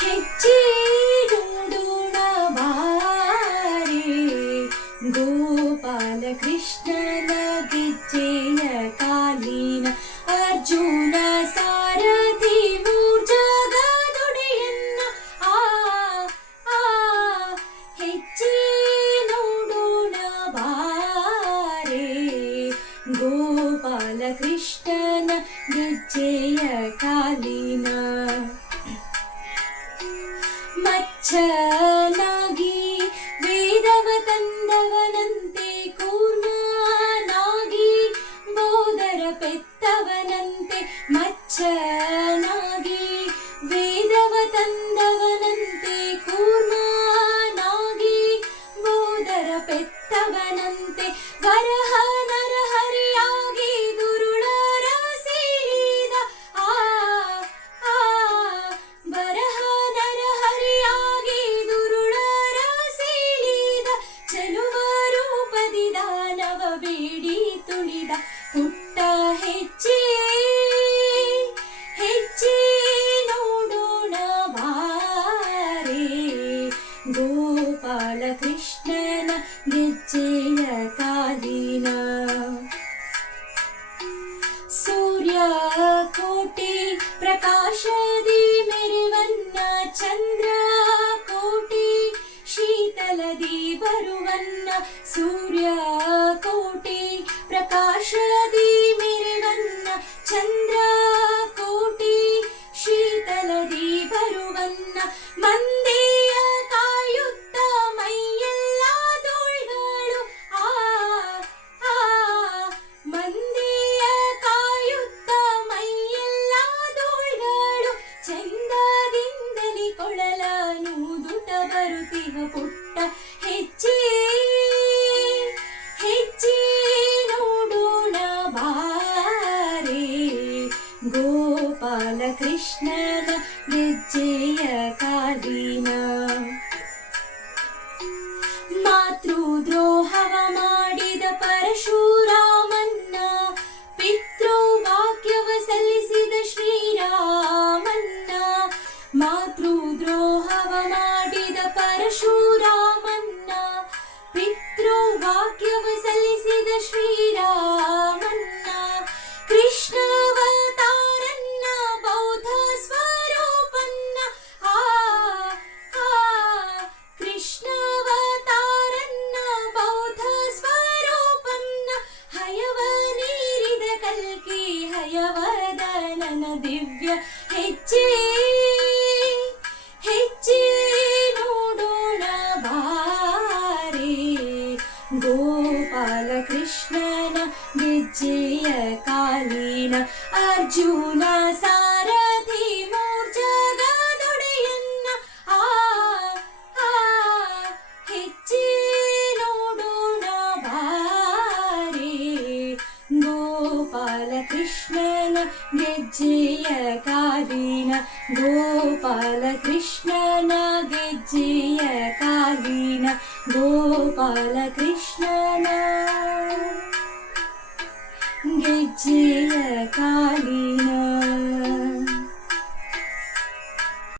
ಹೆಜ್ಜೆ ನೋಡೋಣ ಬಾರೆ ಗೋಪಾಲ ಕೃಷ್ಣನ ಗೆಜ್ಜೆಯ ಕಾಲಿನ ಅರ್ಜುನ ಸಾರಥಿ ಮೂರ್ಜಗದೊಡೆಯನ್ನ ಹೆಜ್ಜೆ ನೋಡೋಣ ಬಾರೆ ಗೋಪಾಲ ಕೃಷ್ಣನ ಗೆಜ್ಜೆಯ ಕಾಲಿನ ಮಚ್ಚನಾಗಿ ವೇದವ ತಂದವನಂತೆ ಕೂರ್ಮನಾಗಿ ಬೋಧರ ಪೆತ್ತವನಂತೆ ಮಚ್ಚನಾಗಿ ವೇದವ ತಂದವನಂತೆ ಕೂರ್ಮನಾಗಿ ಬೋಧರ ಪೆತ್ತವನಂತೆ ವರಹ ನರಹರಿಯಾಗಿ ದುರುಳರ ಸೀಳಿದ ಬರಹ ನರಹರಿಯಾಗಿ ದುರುಳರ ಸೀಳಿದ ಚಲುವ ರೂಪದಿ ದಾನವ ಬೇಡಿ ತುಳಿದ ಪುಟ್ಟ ಹೆಜ್ಜೆ ಹೆಜ್ಜೆ ನೋಡೋಣ ಬಾರೆ ಗೋಪಾಲ ಕೃಷ್ಣನ ಗೆಜ್ಜೆಯ ಕಾಲಿನ ಸೂರ್ಯ ಕೋಟಿ ಪ್ರಕಾಶದಿ ಮೆರೆವನ್ನ ಚಂದ್ರ ಕೋಟಿ ಶೀತಲದಿ ಬರುವನ್ನ ಸೂರ್ಯ ಕೋಟಿ ಪ್ರಕಾಶದಿ ಮೆರೆವನ್ನ ಚಂದ್ರ ಕೋಟಿ ಶೀತಲದಿ ಬರುವನ್ನ ಮಂದಿಯ ಕಾಯುತ್ತ ಮೈಯೆಲ್ಲ ಧೂಳ್ಗಳು ಮಂದಿಯ ಕಾಯುತ್ತ ಮೈಯೆಲ್ಲ ಧೂಳ್ಗಳು ಚಂದದಿಂದಲಿ ಕೊಳಲನೂದುಟ ಬರುತ್ತಿಹ ಪುಟ್ಟ ಹೆಜ್ಜೆ ಹೆಜ್ಜೆ ನೋಡೋಣ ಬಾರೆ ಗೋಪಾಲ ಕೃಷ್ಣನ ಗೆಜ್ಜೆಯ ಕಾಲಿನ ಮಾತೃದ್ರೋಹವ ಮಾಡಿದ ಪರಶುರಾಮನ್ನ ಪಿತೃವಾಕ್ಯವ ಸಲ್ಲಿಸಿದ ಶ್ರೀರಾಮನ್ನ ಮಾತೃದ್ರೋಹವ ಮಾಡಿದ ಪರಶುರಾಮನ್ನ ಪಿತೃವಾಕ್ಯವ ಸಲ್ಲಿಸಿದ ಶ್ರೀರಾಮನ್ನ ಕೃಷ್ಣಾವತಾರನ್ನ ಬೌದ್ಧ ಸ್ವರೂಪನ್ನ ಕೃಷ್ಣಾವತಾರನ್ನ ಬೌದ್ಧ ಸ್ವರೂಪನ್ನ ಹಯವ ನೀರಿದ ಕಲ್ಕಿ ಹಯವದನನ ದಿವ್ಯ ಹೆಜ್ಜೆ ಹೆಜ್ಜೆ ನೋಡೋಣ ಬಾರೆ ಗೋಪಾಲ ಕೃಷ್ಣನ ಗೆಜ್ಜೆಯ ಕಾಲಿನ ಅರ್ಜುನ ಸಾರಥಿ ಮೂರ್ಜಗದೊಡೆಯನ್ನ ಹೆಜ್ಜೆ ನೋಡೋಣ ಬಾರೆ ಗೋಪಾಲ ಕೃಷ್ಣನ ಗೆಜ್ಜೆಯ ಕಾಲಿನ ಗೋಪಾಲ ಕೃಷ್ಣನ ಗೆಜ್ಜೆಯ ಕಾಲಿನ ಗೋಪಾಲ ಕೃಷ್ಣನ ಗೆಜ್ಜೆಯ ಕಾಲಿನ